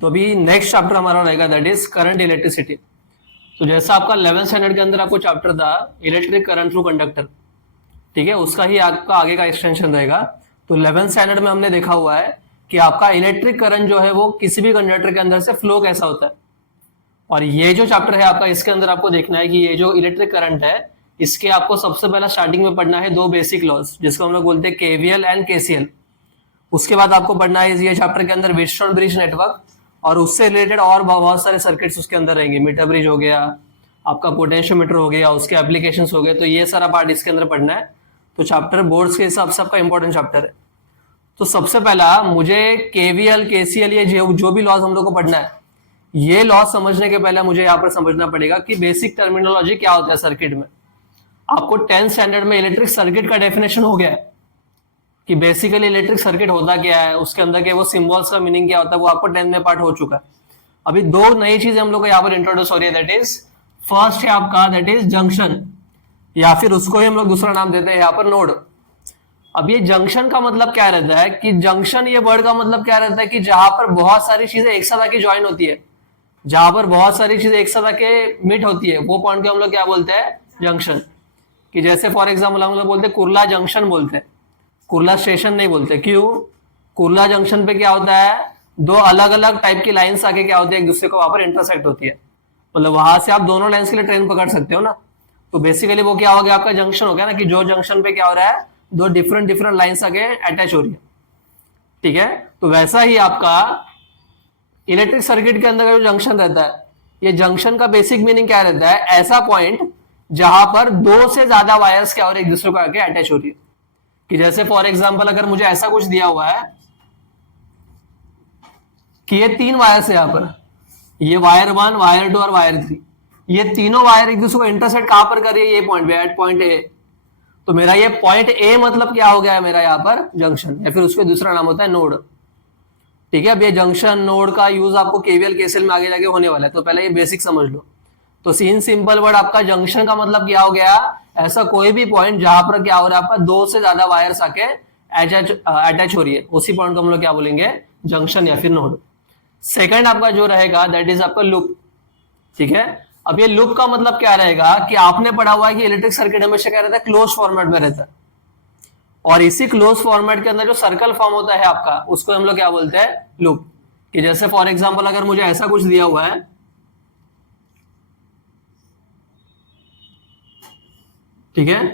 तो अभी next chapter हमारा रहेगा दैट इज करंट इलेक्ट्रिसिटी। तो जैसा आपका 11th स्टैंडर्ड के अंदर आपको चैप्टर था इलेक्ट्रिक करंट थ्रू कंडक्टर, ठीक है, उसका ही आपका आगे का एक्सटेंशन रहेगा। तो 11th स्टैंडर्ड में हमने देखा हुआ है कि आपका इलेक्ट्रिक करंट जो है वो किसी भी कंडक्टर के अंदर से फ्लो कैसा होता है। और ये जो चैप्टर है आपका, इसके अंदर आपको देखना है कि ये जो इलेक्ट्रिक करंट है इसके आपको सबसे पहला स्टार्टिंग में पढ़ना है दो बेसिक लॉज, जिसको हम लोग बोलते हैं केवीएल एंड केसीएल। उसके बाद आपको पढ़ना है ये चैप्टर के अंदर व्हीटस्टोन ब्रिज नेटवर्क, और उससे रिलेटेड और बहुत सारे सर्किट्स उसके अंदर रहेंगे। मीटर ब्रिज हो गया, आपका पोटेंशियोमीटर हो गया, उसके एप्लीकेशंस हो गए। तो ये सारा पार्ट इसके अंदर पढ़ना है। तो चैप्टर बोर्ड्स के हिसाब से आपका इंपॉर्टेंट चैप्टर है। तो सबसे पहला मुझे केवीएल केसीएल ये जो भी लॉज हम लोग को पढ़ना है, ये लॉज समझने के पहले मुझे यहाँ पर समझना पड़ेगा कि बेसिक टर्मिनोलॉजी क्या होता है सर्किट में। आपको 10th स्टैंडर्ड में इलेक्ट्रिक सर्किट का डेफिनेशन हो गया है कि बेसिकली इलेक्ट्रिक सर्किट होता क्या है, उसके अंदर के वो सिंबल्स का मीनिंग क्या होता है, वो आपको 10th में पार्ट हो चुका है। अभी दो नई चीजें हम लोग को यहाँ पर इंट्रोड्यूस हो रही है। दैट इज फर्स्ट है आपका दैट इज जंक्शन, या फिर उसको ही हम लोग दूसरा नाम देते हैं यहाँ पर नोड। अब ये जंक्शन का मतलब क्या रहता है कि जंक्शन ये वर्ड का मतलब क्या रहता है कि जहां पर बहुत सारी चीजें एक साथ आके ज्वाइन होती है, जहां पर बहुत सारी चीजें एक साथ आके मीट होती है, वो पॉइंट को हम लोग क्या बोलते हैं, जंक्शन। कि जैसे फॉर एग्जाम्पल हम लोग बोलते हैं कुर्ला जंक्शन बोलते हैं, कुर्ला स्टेशन नहीं बोलते। क्यों? कुर्ला जंक्शन पे क्या होता है, दो अलग अलग टाइप की लाइन्स आके क्या होती है, एक दूसरे को वहां पर इंटरसेक्ट होती है। मतलब वहां से आप दोनों लाइन्स के लिए ट्रेन पकड़ सकते हो ना। तो बेसिकली वो क्या हो गया, आपका जंक्शन हो गया ना, कि जो जंक्शन पे क्या हो रहा है, दो डिफरेंट लाइन्स आके अटैच हो रही है। ठीक है, तो वैसा ही आपका इलेक्ट्रिक सर्किट के अंदर का जो जंक्शन रहता है, ये जंक्शन का बेसिक मीनिंग क्या रहता है, ऐसा पॉइंट जहां पर दो से ज्यादा वायर्स क्या हो रही है, एक दूसरे को आके अटैच हो रही है। कि जैसे फॉर एग्जांपल अगर मुझे ऐसा कुछ दिया हुआ है कि ये तीन वायर्स है, यहां पर ये वायर 1, वायर 2 और वायर 3, ये तीनों वायर एक दूसरे को इंटरसेक्ट कहां पर कर रही है, ये पॉइंट पे, एट पॉइंट ए। तो मेरा ये पॉइंट ए मतलब क्या हो गया है, मेरा यहाँ पर जंक्शन, या फिर उसका दूसरा नाम होता है नोड। ठीक है, अब ये जंक्शन नोड का यूज आपको केवीएल केसीएल में आगे जाके होने वाला है। तो पहले ये बेसिक समझ लो। तो सीन सिंपल वर्ड आपका जंक्शन का मतलब क्या हो गया, ऐसा कोई भी पॉइंट जहां पर क्या हो रहा है, आपका दो से ज्यादा वायर्स आके अटैच हो रही है, उसी पॉइंट को हम लोग क्या बोलेंगे, जंक्शन या फिर नोड। सेकंड आपका जो रहेगा दैट इज आपका लूप। ठीक है, अब ये लूप का मतलब क्या रहेगा कि आपने पढ़ा हुआ है कि इलेक्ट्रिक सर्किट हमेशा क्या रहता है, क्लोज फॉर्मेट में रहता है। और इसी क्लोज फॉर्मेट के अंदर जो सर्कल फॉर्म होता है आपका, उसको हम लोग क्या बोलते हैं, लूप। कि जैसे फॉर एग्जांपल अगर मुझे ऐसा कुछ दिया हुआ है, ठीक है,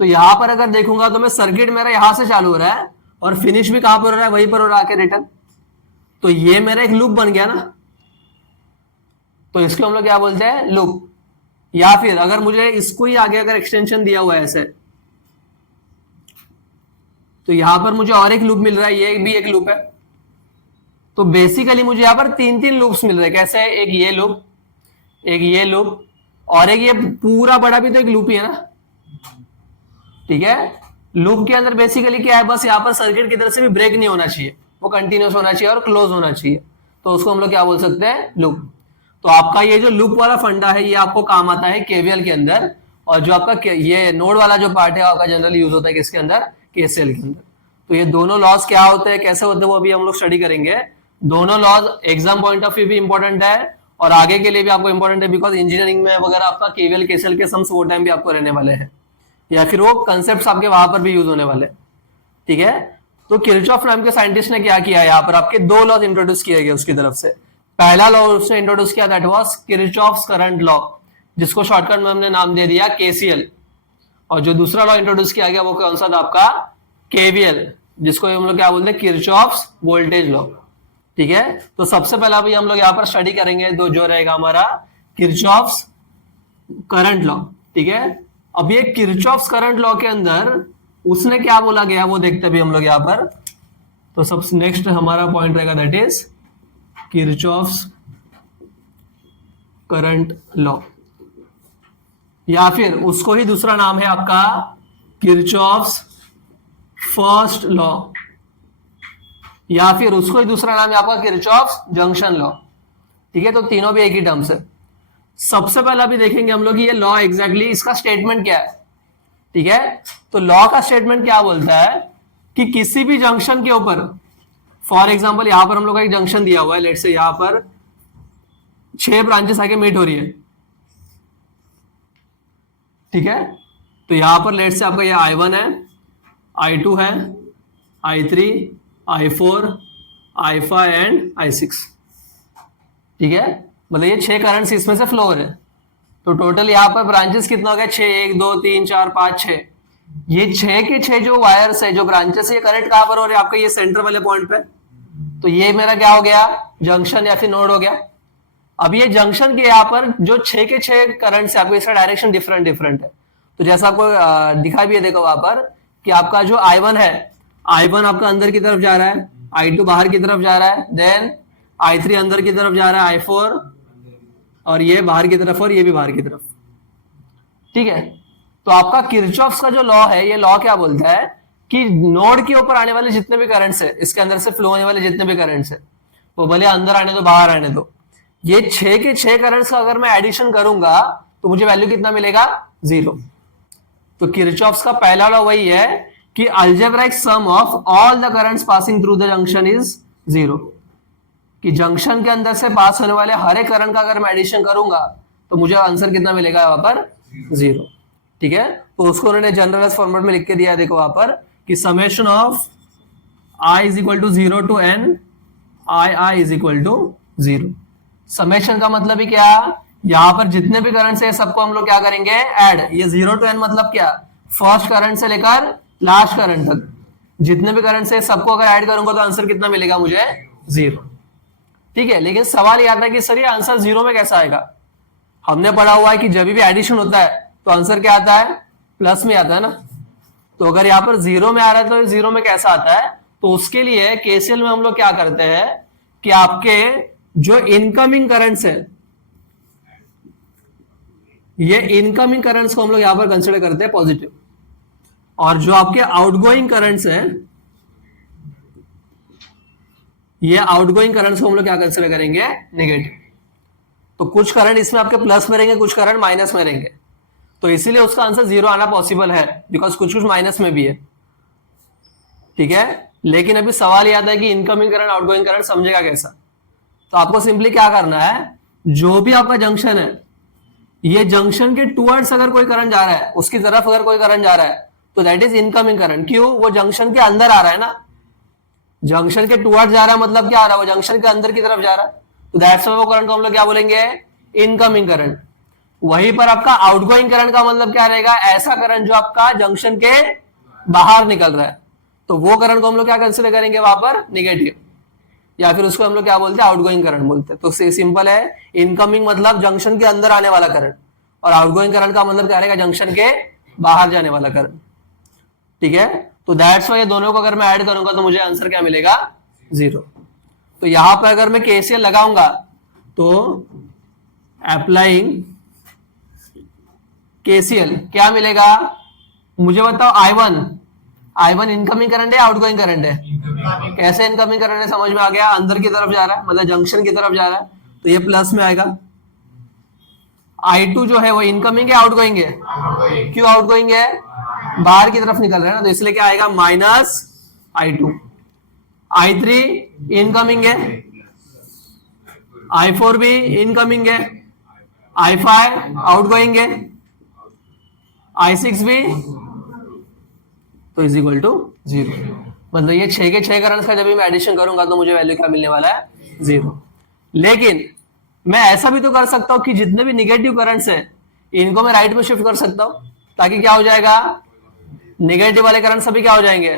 तो यहां पर अगर देखूंगा तो मैं सर्किट मेरा यहां से चालू हो रहा है और फिनिश भी कहां पर हो रहा है, वहीं पर हो रहा है आके रिटर्न। तो ये मेरा एक लूप बन गया ना, तो इसको हम लोग क्या बोलते हैं, लूप। या फिर अगर मुझे इसको ही आगे अगर एक्सटेंशन दिया हुआ है ऐसे, तो यहां पर मुझे और एक लूप मिल रहा है, ये भी एक लूप है। तो बेसिकली मुझे यहां पर तीन लूप्स मिल रहे हैं। कैसे? एक ये लूप, एक ये लूप, और एक ये पूरा बड़ा भी तो एक लूप ही है ना। ठीक है, लूप के अंदर बेसिकली क्या है, बस यहाँ पर सर्किट की तरफ से भी ब्रेक नहीं होना चाहिए, वो कंटिन्यूस होना चाहिए और क्लोज होना चाहिए। तो उसको हम लोग क्या बोल सकते हैं, लूप। तो आपका ये जो लूप वाला फंडा है, ये आपको काम आता है केवीएल के अंदर। और जो आपका ये नोड वाला जो पार्ट है आपका जनरली यूज होता है किसके अंदर, केसीएल के अंदर। तो ये दोनों लॉज क्या होते हैं, कैसे होते हैं, वो अभी हम लोग स्टडी करेंगे। दोनों laws exam point of view भी इंपॉर्टेंट है और आगे के लिए भी आपको इंपॉर्टेंट है, बिकॉज इंजीनियरिंग में वगैरह आपका केवीएल केसीएल के सम्स वो टाइम भी आपको रहने वाले हैं, या फिर वो कंसेप्ट आपके वहां पर भी यूज होने वाले। ठीक है, तो किरचॉफ नाम के साइंटिस्ट ने क्या किया, यहाँ पर आपके दो लॉज इंट्रोड्यूस किए गए उसकी तरफ से। पहला लॉ उसने इंट्रोड्यूस किया that was Kirchhoff's current law, जिसको शॉर्टकट में हमने नाम दे दिया केसीएल। और जो दूसरा लॉ इंट्रोड्यूस किया गया वो कौन सा था, आपका केवीएल, जिसको हम लोग क्या बोलते हैं, किरचॉफ्स वोल्टेज लॉ। ठीक है, तो सबसे पहला भी हम लोग यहाँ पर स्टडी करेंगे जो रहेगा हमारा किरचॉफ्स करंट लॉ। ठीक है, अब ये किरचॉफ्स करंट लॉ के अंदर उसने क्या बोला गया वो देखते भी हम लोग यहाँ पर। तो सबसे नेक्स्ट हमारा पॉइंट रहेगा that is Kirchhoff's current law, या फिर उसको ही दूसरा नाम है आपका किरचॉफ्स फर्स्ट लॉ, या फिर उसको ही दूसरा नाम है आपका किरचॉफ्स जंक्शन लॉ। ठीक है, तो तीनों भी एक ही टर्म्स है। सबसे पहला भी देखेंगे हम लोग ये लॉ एग्जैक्टली इसका स्टेटमेंट क्या है। ठीक है, तो लॉ का स्टेटमेंट क्या बोलता है कि किसी भी जंक्शन के ऊपर फॉर एग्जाम्पल यहाँ पर हम लोग का एक जंक्शन दिया हुआ है, लेट से यहाँ पर 6 ब्रांचेस आके मीट हो रही है, ठीक है। तो यहां पर लेट से आपका ये I1 है, I2 है, I3, I4, I5 and I6, ठीक है। मतलब ये 6 करंट्स इसमें से फ्लो हो रहे हैं। तो टोटल यहाँ पर ब्रांचेस कितना हो गया, 6, 1 2 3 4 5 6। ये 6 के 6 जो वायर्स है, जो ब्रांचेस है, ये कनेक्ट कहां पर हो रहे हैं, आपका ये सेंटर वाले पॉइंट पे। तो ये मेरा क्या हो गया, जंक्शन या फिर नोड हो गया। अब ये जंक्शन के यहाँ पर जो 6 के 6 करंट है, आपको इसका डायरेक्शन डिफरेंट डिफरेंट है। तो जैसा आपको दिखा भी है, देखो वहां पर कि आपका जो I1 है, I1 आपका अंदर की तरफ जा रहा है, I2 बाहर की तरफ जा रहा है, देन I3 अंदर की तरफ जा रहा है, I4 और ये बाहर की तरफ और ये भी बाहर की तरफ, ठीक है। तो आपका किरचॉफ्स का जो लॉ है, ये लॉ क्या बोलता है कि नोड के ऊपर आने वाले जितने भी करंट्स है, इसके अंदर से फ्लो होने वाले जितने भी करंट्स है, वो भले अंदर आने दो बाहर आने दो, ये 6 के 6 करंट्स का अगर मैं एडिशन करूंगा तो मुझे वैल्यू कितना मिलेगा, 0। तो किरचॉफ्स का पहला लॉ वही है कि algebraic sum of all the currents passing through the junction is 0, कि जंक्शन के अंदर से पास होने वाले हर एक करंट का अगर मैं एडिशन करूंगा तो मुझे आंसर कितना मिलेगा, वहां पर 0, ठीक है। तो उसको उन्होंने जनरलाइज फॉर्मेट में लिख के दिया है, देखो वहां पर कि summation of I is equal to 0 to n I is equal to 0। Summation का मतलब ही क्या, यहां पर जितने भी करंट है सबको हम लोग क्या करेंगे, ऐड। ये 0 टू n मतलब क्या, फर्स्ट करंट से लेकर लास्ट करंट तक जितने भी करंट है सबको अगर ऐड करूंगा तो आंसर कितना मिलेगा मुझे, 0, ठीक है। लेकिन सवाल ये आता है कि सर ये आंसर 0 में कैसा आएगा। हमने पढ़ा हुआ है कि जब भी एडिशन होता है तो आंसर क्या आता है, प्लस में आता है ना। तो अगर यहाँ पर 0 में आ रहा है तो 0 में कैसा आता है, तो उसके लिए केसीएल में हम लोग क्या करते हैं कि आपके जो इनकमिंग करंट्स है, ये इनकमिंग करंट्स को हम लोग यहां पर कंसिडर करते हैं पॉजिटिव, और जो आपके आउटगोइंग करंट्स है, ये आउटगोइंग करंट्स को हम लोग क्या कंसिडर करेंगे, नेगेटिव। तो कुछ करंट इसमें आपके प्लस में रहेंगे, कुछ करंट माइनस में रहेंगे, तो इसीलिए उसका आंसर 0 आना पॉसिबल है, बिकॉज कुछ कुछ माइनस में भी है, ठीक है। लेकिन अभी सवाल ये आता है कि इनकमिंग करंट आउटगोइंग करंट समझेगा कैसा। तो आपको सिंपली क्या करना है, जो भी आपका जंक्शन है, ये जंक्शन के टुवर्ड्स अगर कोई करंट जा रहा है, उसकी तरफ अगर कोई करंट जा रहा है, तो दैट इज इनकमिंग करंट। क्यों, वो जंक्शन के अंदर आ रहा है ना, जंक्शन के टुवर्ड्स जा रहा है मतलब क्या आ रहा है, वो जंक्शन के अंदर की तरफ जा रहा है, तो दैट्स व्हाई वो करंट को हम लोग क्या बोलेंगे, इनकमिंग करंट। वहीं पर आपका आउटगोइंग करंट का मतलब क्या रहेगा, ऐसा करंट जो आपका जंक्शन के बाहर निकल रहा है, तो वो करंट को हम लोग क्या कंसिडर करेंगे वहां पर, नेगेटिव, या फिर उसको हम लोग क्या बोलते हैं, आउटगोइंग करंट बोलते हैं। तो सिंपल है, इनकमिंग मतलब जंक्शन के अंदर आने वाला करंट, और आउटगोइंग करंट का मतलब क्या रहेगा, जंक्शन के बाहर जाने वाला करंट, ठीक है। तो दैट्स व्हाई ये दोनों को अगर मैं ऐड करूंगा तो मुझे आंसर क्या मिलेगा, 0। तो यहां पर अगर मैं केसीएल लगाऊंगा तो अप्लाइंग केसीएल क्या मिलेगा, मुझे बताओ। I1 इनकमिंग करंट है, आउटगोइंग करंट है, कैसे इनकमिंग करंट है समझ में आ गया, अंदर की तरफ जा रहा है मतलब जंक्शन की तरफ जा रहा है, तो ये प्लस में आएगा। I2 जो है वो इनकमिंग है, आउटगोइंग है, क्यों आउटगोइंग है, बाहर की तरफ निकल रहा है ना, तो इसलिए क्या आएगा, माइनस I2। I3 इनकमिंग है, I4 भी इनकमिंग है, I5 आउटगोइंग है, I6 भी, तो इज इक्वल टू 0। मतलब ये 6 के 6 करंट्स का जब भी मैं एडिशन करूंगा तो मुझे वैल्यू क्या मिलने वाला है, 0। लेकिन मैं ऐसा भी तो कर सकता हूं कि जितने भी निगेटिव करंट्स हैं इनको मैं राइट में शिफ्ट कर सकता हूं, ताकि क्या हो जाएगा, निगेटिव वाले करंट सभी क्या हो जाएंगे।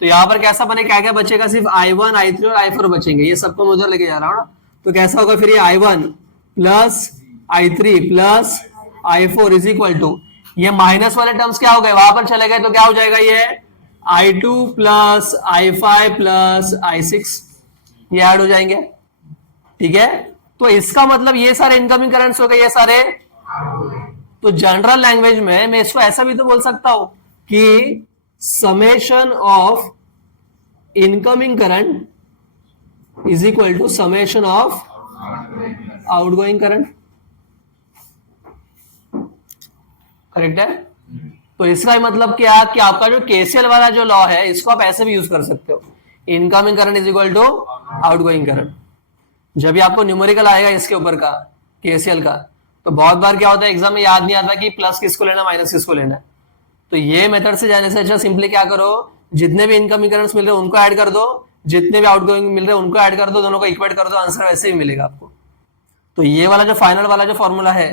तो यहां पर कैसा बने, क्या क्या बचेगा, सिर्फ I1 I3 और I4 बचेंगे, ये सबको मैं उधर लेके जा रहा हूं ना। तो कैसा होगा फिर, ये I1 plus I3 plus I4 is equal to, ये माइनस वाले टर्म्स क्या हो गए, वहां पर चले गए, तो क्या हो जाएगा, ये I2 plus I5 plus I6, ये ऐड हो जाएंगे, ठीक है। तो इसका मतलब ये सारे इनकमिंग करंट्स हो गए, ये सारे। तो जनरल लैंग्वेज में मैं इसको ऐसा भी तो बोल सकता हूं कि summation of incoming current is equal to summation of outgoing current, correct है। तो इसका मतलब क्या कि आपका जो केसीएल वाला जो लॉ है, इसको आप ऐसे भी यूज कर सकते हो incoming current is equal to outgoing current. जब भी आपको न्यूमेरिकल आएगा इसके ऊपर का केसीएल का, तो बहुत बार क्या होता है एग्जाम में याद नहीं आता कि प्लस किसको लेना माइनस किसको लेना है। तो ये मेथड से जाने से अच्छा सिंपली क्या करो, जितने भी इनकमिंग करंट्स मिल रहे हैं उनको ऐड कर दो, जितने भी आउटगोइंग मिल रहे हैं उनको ऐड कर दो, दोनों को इक्वेट कर दो, आंसर वैसे ही मिलेगा आपको। तो ये वाला जो फाइनल वाला जो फॉर्मूला है,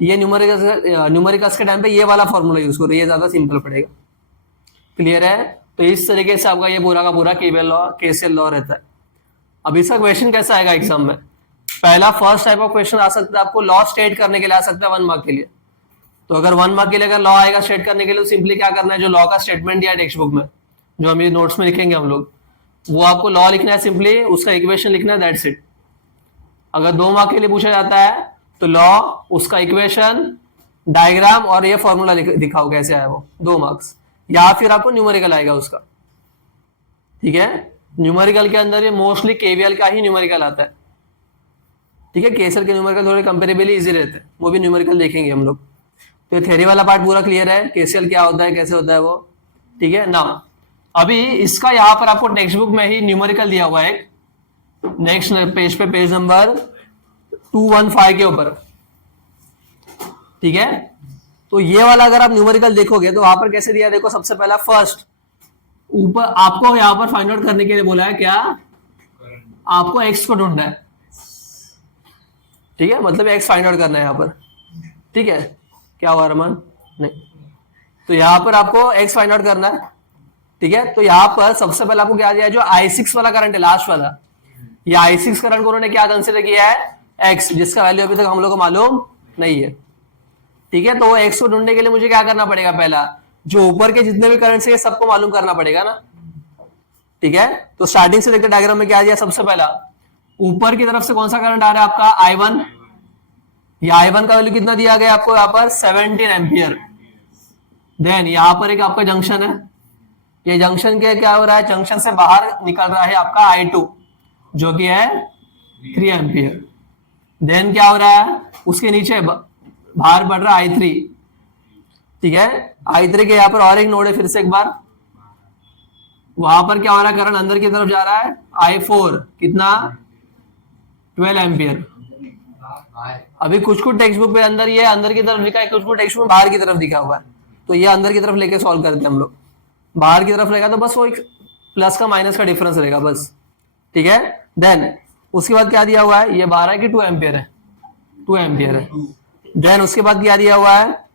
ये न्यूमेरिकल्स के टाइम पे ये वाला फॉर्मूला यूज करो, ये ज्यादा सिंपल पड़ेगा। क्लियर है? तो इस तरीके से आपका ये पूरा का पूरा केसीएल लॉ रहता है। अब इसका क्वेश्चन कैसा आएगा एग्जाम में? पहला फर्स्ट टाइप ऑफ क्वेश्चन आ सकता है आपको लॉ स्टेट करने के लिए आ सकता है 1 मार्क के लिए। तो अगर 1 मार्क के लिए अगर लॉ आएगा स्टेट करने के लिए, तो सिंपली क्या करना है, जो लॉ का स्टेटमेंट दिया है टेक्स्ट बुक में, जो हम ये नोट्स में लिखेंगे हम लोग, वो आपको लॉ लिखना है, सिंपली उसका इक्वेशन लिखना है, दैट्स इट। अगर 2 मार्क के लिए पूछा जाता है तो लॉ, उसका इक्वेशन, डायग्राम और ये फॉर्मूला दिखाओ कैसे आया वो, 2 मार्क्स। या फिर आपको न्यूमेरिकल आएगा उसका, ठीक है। न्यूमेरिकल के अंदर ये मोस्टली केवीएल का ही न्यूमेरिकल आता है, ठीक है। केसीएल के न्यूमेरिकल थोड़े कंपेरेबली इजी रहते हैं, वो भी न्यूमेरिकल देखेंगे हम लोग। तो ये थ्योरी वाला पार्ट पूरा क्लियर है, केसीएल क्या होता है, कैसे होता है वो, ठीक है ना। अभी इसका यहाँ पर आपको टेक्स्ट बुक में ही न्यूमेरिकल दिया हुआ है एक, नेक्स्ट पेज पे, पेज नंबर 215 के ऊपर, ठीक है। तो ये वाला अगर आप न्यूमेरिकल देखोगे तो वहां पर कैसे दिया, देखो सबसे पहला फर्स्ट ऊपर आपको यहाँ पर फाइंड आउट करने के लिए बोला है क्या, आपको एक्स को ढूंढना है, ठीक है, मतलब एक्स फाइंड आउट करना है यहाँ पर, ठीक है। क्या हुआ रमन? नहीं, तो यहाँ पर आपको एक्स फाइंड आउट करना है, ठीक है। तो यहाँ पर सबसे पहले आपको क्या दिया है, जो I6 वाला करंट है लास्ट वाला, ये I6 करंट को उन्होंने क्या कंसिडर किया है, एक्स, जिसका वैल्यू अभी तक हम लोग को मालूम नहीं है, ठीक है। तो वो एक्स को ढूंढने के लिए मुझे क्या करना पड़ेगा, पहला जो ऊपर के जितने भी करंट है सबको मालूम करना पड़ेगा ना, ठीक है। तो स्टार्टिंग से देखते डायग्राम में क्या दिया, सबसे पहला ऊपर की तरफ से कौन सा करंट आ रहा है आपका, I1। ये I1 का वैल्यू कितना दिया गया आपको यहाँ पर, 17 एम्पियर। देन यहाँ पर एक आपका जंक्शन है, ये जंक्शन के क्या हो रहा है, जंक्शन से बाहर निकल रहा है आपका I2 जो कि है 3 एम्पियर। देन क्या हो रहा है, उसके नीचे बाहर बढ़ रहा है I3, ठीक है। I3 के यहाँ पर और एक नोड है, फिर से एक बार वहां पर क्या हो रहा है, करंट अंदर की तरफ जा रहा है, I4 कितना, 12 एम्पियर। अभी कुछ टेक्स्ट बुक पे अंदर ये अंदर की तरफ लिखा है, कुछ टेक्स्ट बुक में बाहर की तरफ दिखा हुआ है, तो ये अंदर की तरफ लेके सॉल्व करते हैं हम लोग। बाहर की तरफ रहेगा तो बस वो एक प्लस का माइनस का डिफरेंस रहेगा बस, ठीक है। देन उसके बाद क्या दिया हुआ है, ये 12 की 2 एम्पियर है, 2 एम्पियर है। देन उसके बाद क्या दिया हुआ है,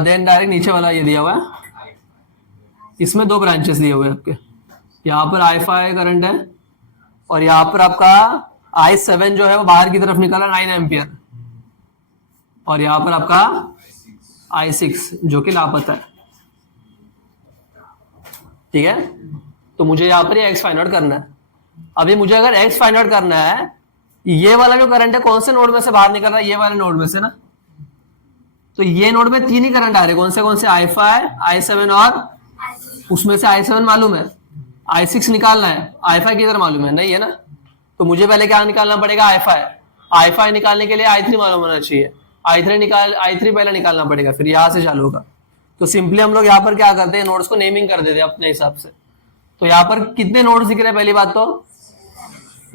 देन डायरेक्ट नीचे वाला ये दिया हुआ है, इसमें 2 ब्रांचेस दिए हुए हैं आपके, यहाँ पर I5 करंट है और यहाँ पर आपका I7 जो है वो बाहर की तरफ निकला 9 एम्पियर, और यहाँ पर आपका I6 जो कि लापता है, ठीक है। तो मुझे यहाँ पर ये एक्स फाइंड आउट करना है। अभी मुझे अगर एक्स फाइंड आउट करना है, ये वाला जो करंट है कौन से नोड में से बाहर निकल रहा है, ये वाले नोड में से ना, तो ये नोड में 3 ही करंट आ रहे, कौन से I5, I7 और उसमें से I7 मालूम है, I6 निकालना है, I5 किधर मालूम है, नहीं है ना। तो मुझे पहले क्या निकालना पड़ेगा, I5 निकालने के लिए I3 मालूम होना चाहिए, I3 पहले निकालना पड़ेगा, फिर यहां से चालू होगा। तो सिंपली हम लोग यहाँ पर क्या करते हैं, नोड्स को नेमिंग कर देते हैं अपने हिसाब से। तो यहाँ पर कितने नोड्स दिख रहे हैं, पहली बात तो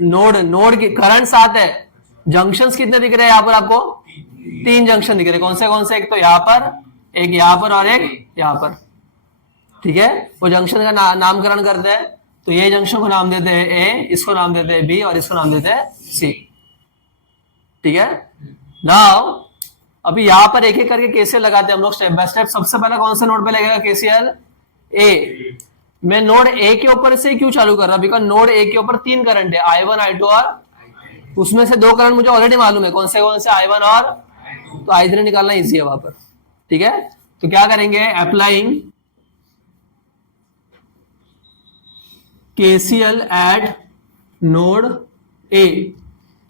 नोड की करंट 7 है, जंक्शंस कितने दिख रहे हैं यहाँ पर आपको, 3 जंक्शन दिख रहे हैं, कौन से, एक तो यहाँ पर, एक यहाँ पर और एक यहाँ पर, ठीक है। वो जंक्शन का नामकरण करते हैं, तो ये जंक्शन को नाम देते हैं ए, इसको नाम देते हैं बी और इसको नाम देते हैं सी, ठीक है। नाउ अभी यहाँ पर एक एक करके केसीएल लगाते हैं हम लोग स्टेप बाय स्टेप। सबसे पहले कौन से नोड पे लगेगा केसीएल, ए। मैं नोड ए के ऊपर से क्यों चालू कर रहा, बिकॉज नोड ए के ऊपर 3 करंट है, I1, I2 और उसमें से 2 करंट मुझे ऑलरेडी मालूम है, कौन से I1 और, तो I3 निकालना इजी है वहां पर, ठीक है। तो क्या करेंगे, applying KCL eight node A,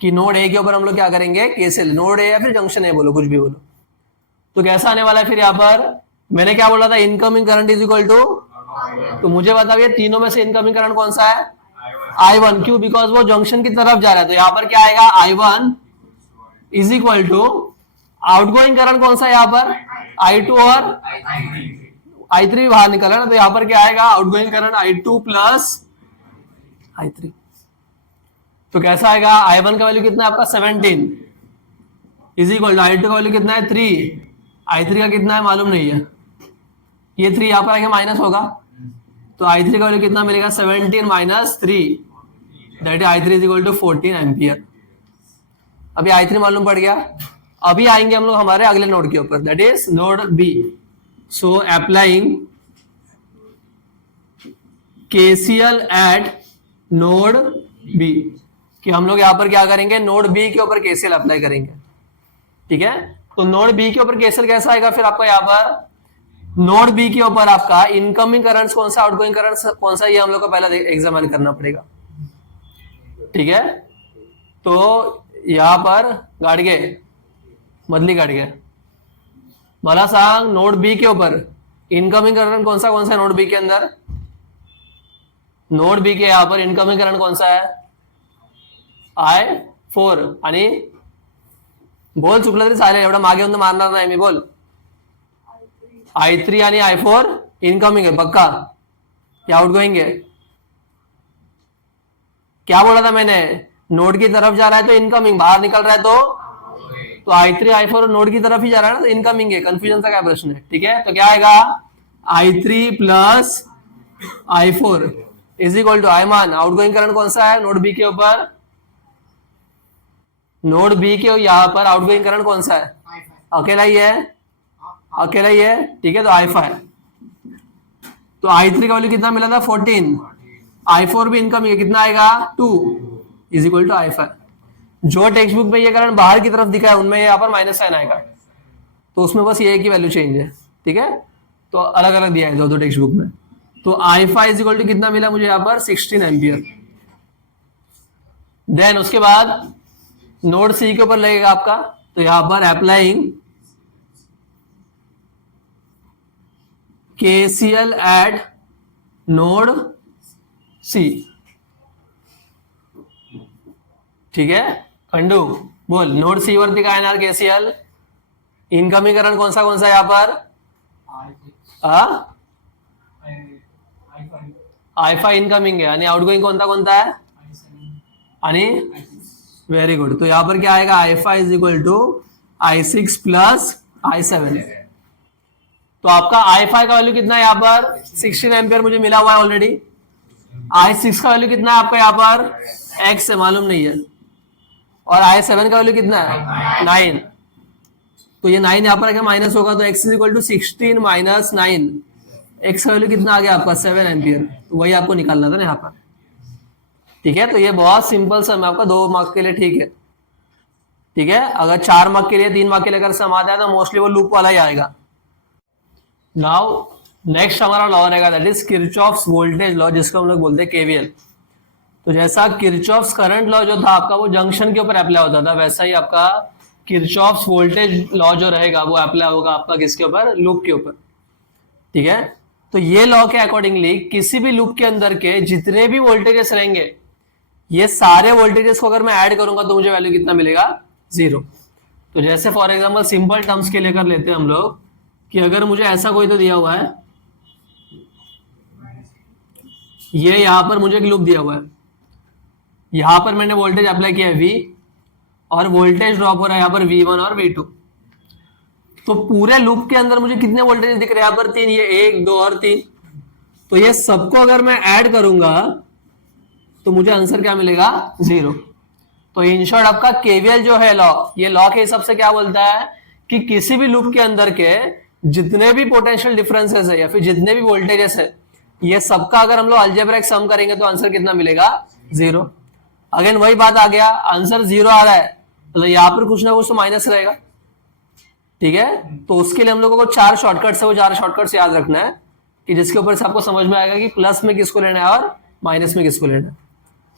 कि नोड ए के ऊपर हम लोग क्या करेंगे, केसीएल, नोड ए या फिर जंक्शन ए बोलो, कुछ भी बोलो। तो कैसा आने वाला है फिर यहाँ पर, मैंने क्या बोला था, incoming current is equal to, तो मुझे बताओ ये तीनों में से इनकमिंग करंट कौन सा है, I1, क्यों, बिकॉज वो जंक्शन की तरफ जा रहा है। तो यहाँ पर क्या आएगा, I1 is equal to outgoing current कौन सा है यहाँ पर, I2 और I3 भी बाहर निकल रहा है ना, तो यहाँ पर क्या आएगा, outgoing current I2 plus I3। तो कैसा आएगा, I1 का वैल्यू कितना है आपका 17 इज इक्वल टू I2 का वैल्यू कितना है 3, I3 का कितना है मालूम नहीं है, ये 3 यहाँ पर आके माइनस होगा, तो I3 का वैल्यू कितना मिलेगा 17 minus 3, that is I3 is equal to 14 ampere. अभी I3 मालूम पड़ गया। अभी आएंगे हम लोग हमारे अगले नोड के ऊपर, that is node B. So applying KCL at node B, कि हम लोग यहाँ पर क्या करेंगे, नोड बी के ऊपर KCL अप्लाई करेंगे। ठीक है, तो नोड बी के ऊपर KCL कैसा आएगा फिर आपका, यहाँ पर नोड बी के ऊपर आपका इनकमिंग करंट कौन सा, आउटगोइंग करंट कौन सा, ये हम लोग को पहला एग्जामिन करना पड़ेगा। ठीक है, तो यहां पर गाड़गे मदली गाड़गे मला सांग, नोड बी के ऊपर इनकमिंग करंट कौन सा है नोड बी के अंदर, नोड बी के यहां पर इनकमिंग करंट कौन सा है I4, आणि बोल चुकलं तरी चालेल, एवढा मागे येऊन मारणार नाही मी, बोल I3 आणि I4 इनकमिंग है पक्का, या आउटगोइंग है, क्या बोला था मैंने, नोड की तरफ जा रहा है तो इनकमिंग, बाहर निकल रहा है तो I3 I4 नोड की तरफ ही जा रहा है ना, तो इनकमिंग है, कंफ्यूजन का क्या प्रश्न है। ठीक है, तो क्या आएगा I3 plus I4 is equal to I1, outgoing current कौन सा है नोड बी के ऊपर, नोड बी के यहां पर आउटगोइंग करंट कौन सा है, अकेला ही है, अकेला ही है। ठीक है, तो I5, तो I3 का वैल्यू कितना मिला था 14, I4 भी इनकमिंग है, कितना आएगा 2 इज इक्वल टू I5। जो टेक्स्ट बुक में ये करंट बाहर की तरफ दिखा है उनमें यहाँ पर माइनस साइन आएगा, तो उसमें बस ये की वैल्यू चेंज है। ठीक है, तो अलग अलग दिया है दो टेक्स्ट बुक में। तो I5 इज इक्वल टू कितना मिला मुझे यहाँ पर 16 एम्पियर। देन उसके बाद नोड सी के ऊपर लगेगा आपका, तो यहां पर अप्लाइंग KCL एट नोड सी। ठीक है, खंडू बोल, नोड सी वरती काय येणार KCL, इनकमिंग करंट कौन सा यहाँ पर I5 इनकमिंग है, आणि आउटगोइंग कोणता है, आणि वेरी गुड, तो यहाँ पर क्या आएगा I5 is equal to I6 plus I7। तो आपका I5 का वैल्यू कितना है यहाँ पर 16 एम्पियर मुझे मिला हुआ है ऑलरेडी, I6 का वैल्यू कितना है आपका यहाँ पर X है, मालूम नहीं है, और I7 का वैल्यू कितना है 9, तो ये 9 यहाँ पर आगे माइनस होगा, तो X is equal to 16 minus 9, X का वैल्यू कितना आ गया आपका 7 एम्पियर, तो वही आपको निकालना था ना यहाँ पर। ठीक है, तो ये बहुत सिंपल सम है आपका, 2 मार्क के लिए। ठीक है, ठीक है, अगर 4 मार्क के लिए 3 मार्क के लिए अगर सम आता है तो मोस्टली वो लूप वाला ही आएगा। नाउ नेक्स्ट हमारा लॉ रहेगा, that is Kirchhoff's voltage law, जिसको हम लोग बोलते हैं KVL। तो जैसा किरचॉफ्स करंट लॉ जो था आपका वो जंक्शन के ऊपर अप्लाई होता था, वैसा ही आपका किरचॉफ्स वोल्टेज लॉ जो रहेगा वो अप्लाई होगा आपका किसके ऊपर, लूप के ऊपर। ठीक है, तो ये लॉ के अकॉर्डिंगली किसी भी लूप के अंदर के जितने भी वोल्टेजेस रहेंगे, ये सारे वोल्टेजेस को अगर मैं ऐड करूंगा तो मुझे वैल्यू कितना मिलेगा 0। तो जैसे फॉर एग्जांपल सिंपल टर्म्स के लिए कर लेते हैं हम लोग, कि अगर मुझे ऐसा कोई तो दिया हुआ है, ये यहां पर मुझे एक लूप दिया हुआ है, यहां पर मैंने वोल्टेज अप्लाई किया है V, और वोल्टेज ड्रॉप हो रहा है यहाँ पर V1 और V2। तो पूरे लूप के अंदर मुझे कितने वोल्टेज दिख रहे हैं यहाँ पर 3, ये 1 2 और 3, तो ये सबको अगर मैं ऐड करूंगा तो मुझे आंसर क्या मिलेगा 0। तो इन शॉर्ट आपका KVL जो है लॉ, ये लॉ के हिसाब से क्या बोलता है कि किसी भी लूप के अंदर के जितने भी पोटेंशियल डिफरेंसेस है या फिर जितने भी वोल्टेजेस है, ये सबका अगर हम लोग अलजेब्रिक सम करेंगे तो आंसर कितना मिलेगा 0। अगेन वही बात आ गया, आंसर 0 आ रहा है तो यहाँ पर कुछ ना कुछ तो माइनस रहेगा। ठीक है, तो उसके लिए हम लोगों को 4 शॉर्टकट्स है, वो 4 शॉर्टकट्स याद रखना है, कि जिसके ऊपर से आपको समझ में आएगा कि प्लस में किसको लेना है और माइनस में किसको लेना है।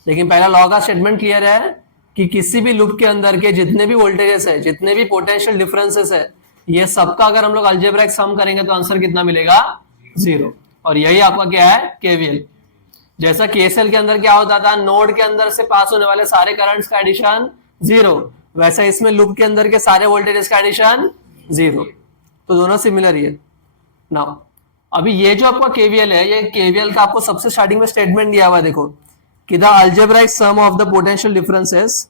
लेकिन पहला लॉ का स्टेटमेंट क्लियर है कि किसी भी लूप के अंदर के जितने भी वोल्टेजेस है, जितने भी पोटेंशियल डिफरेंसेस है, ये सबका अगर हम लोग अलजेब्रिक सम करेंगे तो आंसर कितना मिलेगा 0। और यही आपका क्या है KVL। जैसा KCL के अंदर क्या होता था, नोड के अंदर से पास होने वाले सारे करंट्स का एडिशन 0, वैसा इसमें लूप के अंदर के सारे वोल्टेजेस का एडिशन 0। तो दोनों सिमिलर ही है। नाउ अभी ये जो आपका केवीएल है, ये केवीएल का आपको सबसे स्टार्टिंग में स्टेटमेंट दिया हुआ है, देखो कि the algebraic sum of the potential differences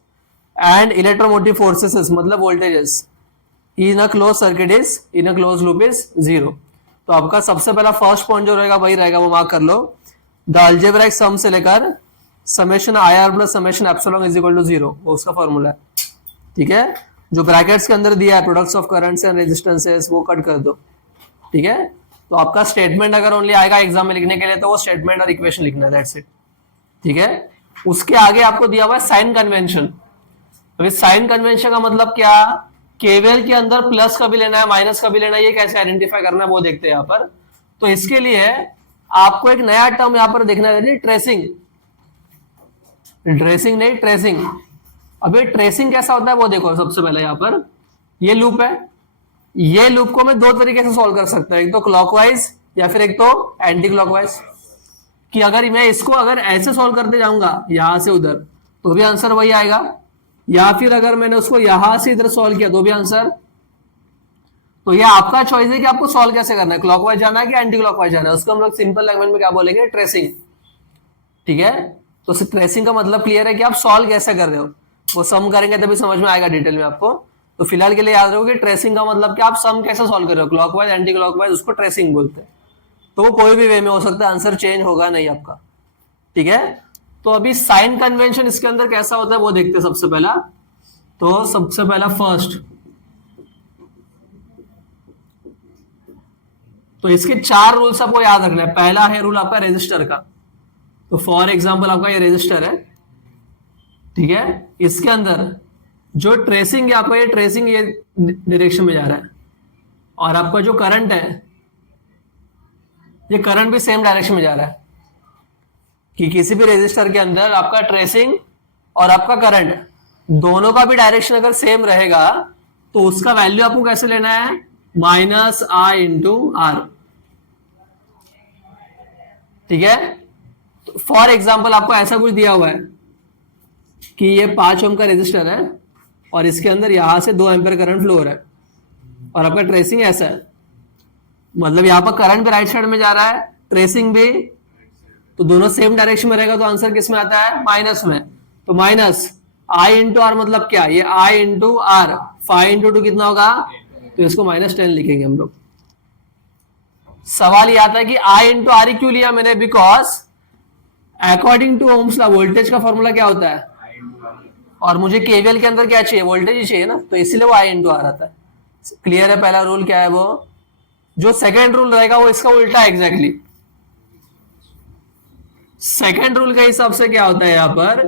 and electromotive forces मतलब voltages in a close circuit is in a close loop is zero. तो आपका सबसे पहला फर्स्ट पॉइंट जो रहेगा वही रहेगा, वो मार्क कर लो। द अल्जेब्राइक सम से लेकर summation I R plus summation epsilon is equal to zero, वो उसका फॉर्मूला है। ठीक है, जो ब्रैकेट्स के अंदर दिया है products of currents and resistances वो कट कर दो। ठीक है, तो आपका स्टेटमेंट अगर ओनली आएगा एग्जाम में लिखने के लिए तो वो स्टेटमेंट और इक्वेशन लिखना है, दैट्स इट। ठीक है, उसके आगे आपको दिया हुआ है साइन कन्वेंशन। अभी साइन कन्वेंशन का मतलब क्या, केवीएल के अंदर प्लस का भी लेना है माइनस का भी लेना है, ये कैसे आइडेंटिफाई करना है वो देखते हैं यहाँ पर। तो इसके लिए आपको एक नया टर्म यहाँ पर देखना है, ट्रेसिंग। ड्रेसिंग नहीं, ट्रेसिंग। अभी ट्रेसिंग कैसा होता है वो देखो। सबसे पहले यहाँ पर ये लूप है, ये लूप को मैं दो तरीके से सॉल्व कर सकता हूं, एक तो क्लॉकवाइज या फिर एक तो एंटी क्लॉकवाइज। कि अगर मैं इसको अगर ऐसे सॉल्व करते जाऊंगा यहां से उधर तो भी आंसर वही आएगा, या फिर अगर मैंने उसको यहां से इधर सॉल्व किया तो भी आंसर। तो ये आपका चॉइस है कि आपको सॉल्व कैसे करना है, क्लॉकवाइज जाना है कि एंटी क्लॉकवाइज जाना है। उसको हम लोग सिंपल लैंग्वेज में क्या बोलेंगे, ट्रेसिंग। ठीक है, तो ट्रेसिंग का मतलब क्लियर है कि आप सॉल्व कैसे कर रहे हो, वो सम करेंगे तभी समझ में आएगा डिटेल में आपको। तो फिलहाल के लिए याद रखो कि ट्रेसिंग का मतलब कि आप सम कैसे सॉल्व कर रहे हो, क्लॉकवाइज एंटी क्लॉकवाइज, उसको ट्रेसिंग बोलते हैं। तो वो कोई भी वे में हो सकता है, आंसर चेंज होगा नहीं आपका। ठीक है, तो अभी साइन कन्वेंशन इसके अंदर कैसा होता है वो देखते हैं सबसे पहला। तो सबसे पहला फर्स्ट, तो इसके चार रूल्स आपको याद रखना है। पहला है रूल आपका रेजिस्टर का। तो फॉर एग्जाम्पल आपका ये रेजिस्टर है, ठीक है, इसके अंदर जो ट्रेसिंग है आपका, ये ट्रेसिंग ये डायरेक्शन में जा रहा है, और आपका जो करंट है ये करंट भी सेम डायरेक्शन में जा रहा है। कि किसी भी रेजिस्टर के अंदर आपका ट्रेसिंग और आपका करंट दोनों का भी डायरेक्शन अगर सेम रहेगा तो उसका वैल्यू आपको कैसे लेना है, माइनस आई इंटू आर। ठीक है, तो फॉर एग्जाम्पल आपको ऐसा कुछ दिया हुआ है कि ये 5 ओम का रेजिस्टर है और इसके अंदर यहां से 2 एम्पीयर करंट फ्लो हो रहा है, और आपका ट्रेसिंग ऐसा है, मतलब यहां पर करंट भी राइट साइड में जा रहा है, ट्रेसिंग भी, तो दोनों सेम डायरेक्शन में रहेगा तो आंसर किस में आता है, माइनस में। तो माइनस आई इंटू आर मतलब क्या, ये आई इंटू आर, 5 इंटू 2 कितना होगा, तो इसको -10 लिखेंगे हम लोग। सवाल ये आता है कि आई इंटू आर ही क्यों लिया मैंने, because according to Ohm's law voltage का फॉर्मूला क्या होता है, और मुझे केवीएल के अंदर क्या चाहिए, वोल्टेज ही चाहिए ना, तो इसलिए वो आई इंटू आर आता है। क्लियर है, पहला रूल क्या है वो। जो सेकेंड रूल रहेगा वो इसका उल्टा है एग्जैक्टली। सेकेंड रूल के हिसाब से क्या होता है यहां पर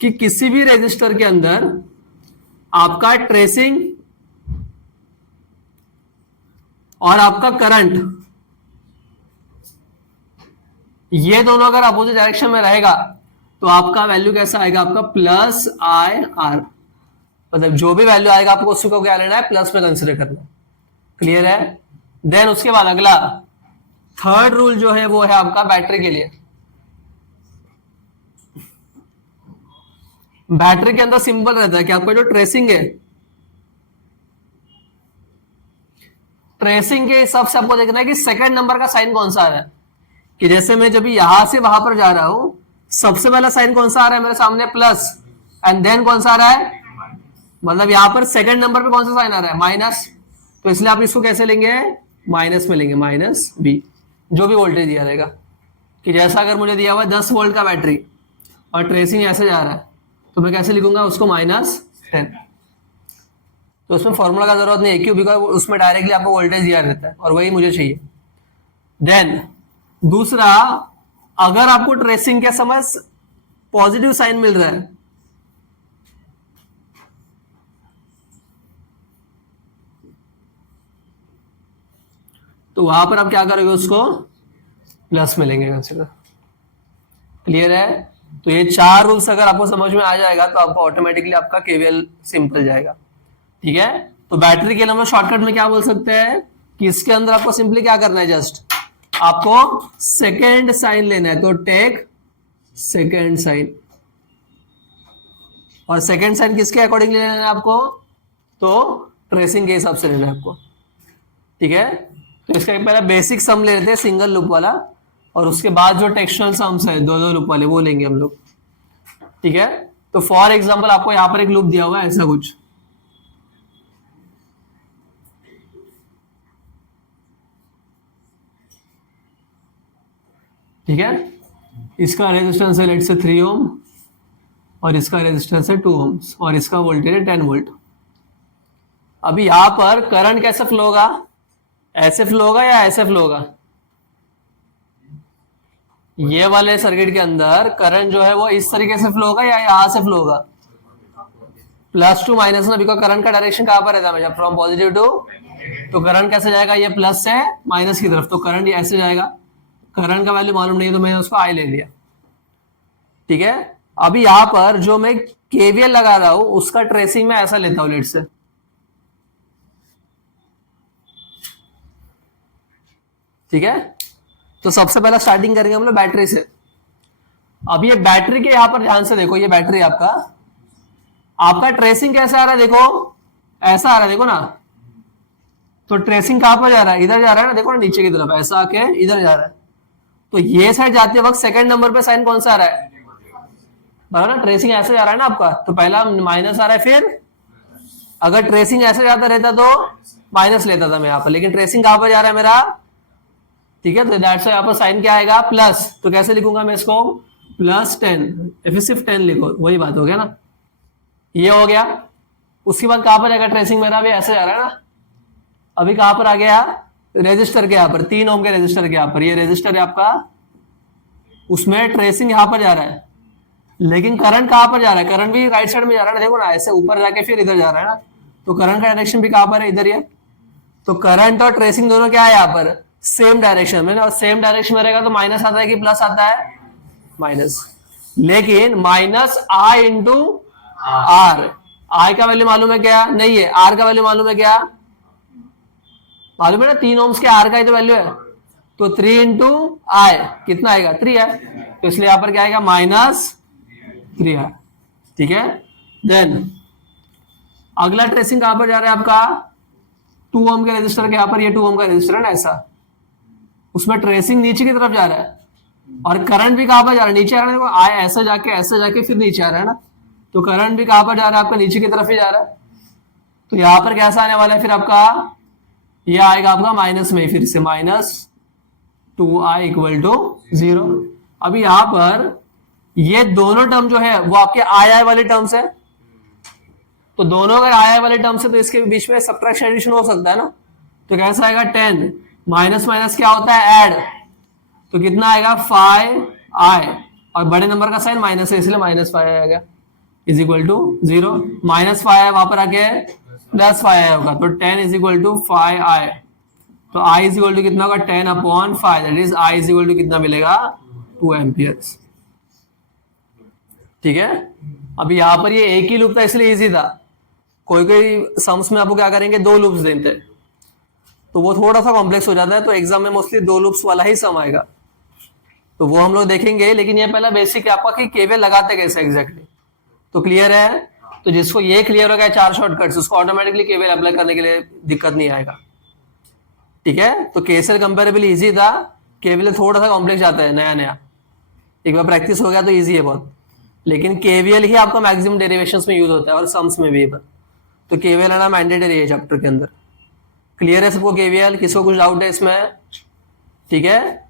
कि किसी भी रेजिस्टर के अंदर आपका ट्रेसिंग और आपका करंट ये दोनों अगर अपोजिट डायरेक्शन में रहेगा तो आपका वैल्यू कैसा आएगा, आपका प्लस आई आर। मतलब जो भी वैल्यू आएगा आपको उसको क्या लेना है, प्लस में कंसिडर करना है। क्लियर है। देन उसके बाद अगला थर्ड रूल जो है वो है आपका बैटरी के लिए। बैटरी के अंदर सिंपल रहता है कि आपका जो ट्रेसिंग है, ट्रेसिंग के हिसाब से आपको देखना है कि सेकंड नंबर का साइन कौन सा आ रहा है। कि जैसे मैं जब यहां से वहां पर जा रहा हूं, सबसे पहला साइन कौन सा आ रहा है मेरे सामने, प्लस, एंड देन कौन सा आ रहा है, मतलब यहां पर सेकंड नंबर पे कौन सा साइन आ रहा है, माइनस। तो इसलिए आप इसको कैसे लेंगे, माइनस में लेंगे, माइनस बी, जो भी वोल्टेज दिया रहेगा। कि जैसा अगर मुझे दिया हुआ 10 वोल्ट का बैटरी और ट्रेसिंग ऐसे जा रहा है तो मैं कैसे लिखूंगा उसको, -10। तो उसमें फॉर्मूला का जरूरत नहीं है, क्यों, बिकॉज उसमें डायरेक्टली आपको वोल्टेज दिया रहता है और वही मुझे चाहिए। देन दूसरा, अगर आपको ट्रेसिंग के समय पॉजिटिव साइन मिल रहा है तो वहां पर आप क्या करोगे, उसको प्लस में लेंगे कंसिडर। क्लियर है। तो ये 4 रूल्स अगर आपको समझ में आ जाएगा तो आपको ऑटोमेटिकली आपका केवीएल सिंपल जाएगा। ठीक है, तो बैटरी के लिए हम शॉर्टकट में क्या बोल सकते हैं कि इसके अंदर आपको सिंपली क्या करना है, जस्ट आपको सेकेंड साइन लेना है, तो टेक सेकेंड साइन। और सेकेंड साइन किसके अकॉर्डिंग लेना है आपको, तो ट्रेसिंग के हिसाब से लेना है आपको। ठीक है, तो इसका एक पहला बेसिक सम ले लेते हैं सिंगल लूप वाला, और उसके बाद जो टेक्सचुअल सम्स है दो दो लूप वाले वो लेंगे हम लोग। ठीक है, तो फॉर एग्जांपल आपको यहाँ पर एक लूप दिया हुआ है ऐसा कुछ, ठीक है, इसका रेजिस्टेंस है लेट से 3 ओम और इसका रेजिस्टेंस है 2 ओम्स और इसका वोल्टेज है 10 वोल्ट। अभी यहां पर करंट कैसे फ्लो होगा, ऐसे फ्लो होगा या ऐसे फ्लो होगा? ये वाले सर्किट के अंदर करंट जो है वो इस तरीके से फ्लो होगा या यहां से फ्लो होगा? प्लस टू माइनस ना, बिकॉज करंट का डायरेक्शन कहां पर रहता है हमेशा? From positive to. तो करंट कैसे जाएगा? ये प्लस से माइनस की तरफ, तो करंट ये ऐसे जाएगा। करंट का वैल्यू मालूम नहीं है तो मैंने उसको आई ले लिया। ठीक है, अभी यहां पर जो मैं केवीएल लगा रहा हूं उसका ट्रेसिंग मैं ऐसा लेता हूं लेट से। ठीक है, तो सबसे पहला स्टार्टिंग करेंगे हम लोग बैटरी से। अब ये बैटरी के यहां पर ध्यान से देखो, ये बैटरी आपका ट्रेसिंग कैसे आ रहा है? देखो ऐसा आ रहा है, देखो ना। तो ट्रेसिंग कहां पर जा रहा है? इधर जा रहा है ना, देखो ना नीचे की तरफ ऐसा आके इधर जा रहा है। तो ये साइड जाते वक्त सेकंड नंबर पे साइन कौन सा आ रहा है? बराबर ना, ट्रेसिंग ऐसे जा रहा है ना आपका, तो पहला माइनस आ रहा है, फिर अगर ट्रेसिंग ऐसे जाता रहता तो माइनस लेता था मैं यहाँ पर, लेकिन ट्रेसिंग कहां पर जा रहा है मेरा? ठीक है, तो दैट्स यहाँ पर साइन क्या आएगा? प्लस। तो कैसे लिखूंगा मैं इसको? +10, सिर्फ 10 लिखो, वही बात हो गया ना, ये हो गया। उसके बाद कहां पर जाएगा ट्रेसिंग मेरा? भी ऐसे जा रहा है ना। अभी कहां पर आ गया? रेजिस्टर के यहाँ पर, 3 ओम के रेजिस्टर के यहाँ पर, ये रेजिस्टर है आपका, उसमें ट्रेसिंग यहाँ पर जा रहा है, लेकिन करंट कहां पर जा रहा है? करंट भी राइट साइड में जा रहा है ना, देखो ना, ऐसे ऊपर जाके फिर इधर जा रहा है ना। तो करंट का डायरेक्शन भी कहां पर है? इधर ही है। तो करंट और ट्रेसिंग दोनों क्या है यहाँ पर? सेम डायरेक्शन में, और सेम डायरेक्शन में रहेगा तो माइनस आता है कि प्लस आता है? माइनस। लेकिन माइनस आई इंटू आर, आई का वैल्यू मालूम है क्या? नहीं है। आर का वैल्यू मालूम है क्या? मालूम है ना, 3 ओम्स के आर का ही तो वैल्यू है। तो 3 इंटू आई कितना आएगा? 3 है। तो इसलिए यहां पर क्या आएगा? -3 है। ठीक है, देन अगला ट्रेसिंग कहां पर जा रहा है आपका? 2 ओम के रेजिस्टर के यहाँ पर, ये 2 ओम का रेजिस्टर है ना ऐसा, उसमें ट्रेसिंग नीचे की तरफ जा रहा है, और करंट भी कहां पर जा रहा है? नीचे आ रहा है, देखो आए ऐसे जाके फिर नीचे आ रहा है ना। तो करंट भी कहां पर जा रहा है आपका? नीचे की तरफ ही जा रहा है। तो यहां पर कैसा आने वाला है फिर आपका? ये आएगा आपका माइनस में, फिर से -2i = 0। अभी यहां पर ये दोनों टर्म जो है वो आपके आई वाले टर्म्स है, तो दोनों अगर आई वाले टर्म्स है तो इसके बीच में सब्ट्रैक्शन एडिशन हो सकता है ना। तो कैसा आएगा? 10 माइनस माइनस क्या होता है? ऐड। तो कितना आएगा? 5i, और बड़े नंबर का साइन माइनस है इसलिए -5 आएगा, = 0। -5 वहां पर आके +5 होगा, तो 10 = 5i। तो i = कितना होगा? 10/5, दैट इज i = कितना मिलेगा? 2 एम्पियर्स। ठीक है, अभी यहां पर ये एक ही लूप था इसलिए इजी था। कोई सम्स में आपको क्या करेंगे? 2 लूप्स देते हैं, तो वो थोड़ा सा कॉम्प्लेक्स हो जाता है, तो एग्जाम में मोस्टली 2 लूप्स वाला ही सम आएगा, तो वो हम लोग देखेंगे। लेकिन ये पहला बेसिक है आपका कि केवीएल लगाते कैसे एग्जैक्टली, तो क्लियर है। तो जिसको ये क्लियर हो गया 4 शॉर्टकट्स, उसको ऑटोमेटिकली केवीएल अप्लाई करने के लिए दिक्कत नहीं आएगा। ठीक है, तो केसीएल कंपेरेबली इजी था, केवीएल थोड़ा सा कॉम्प्लेक्स जाता है नया, एक बार प्रैक्टिस हो गया तो इजी है बहुत। लेकिन केवीएल ही आपका मैक्सिमम डेरिवेशंस में यूज होता है और सम्स में भी। तो केवीएल आना मैंडेटरी है चैप्टर के अंदर। क्लियर है सबको केवीएल? किसको कुछ डाउट है इसमें? ठीक है,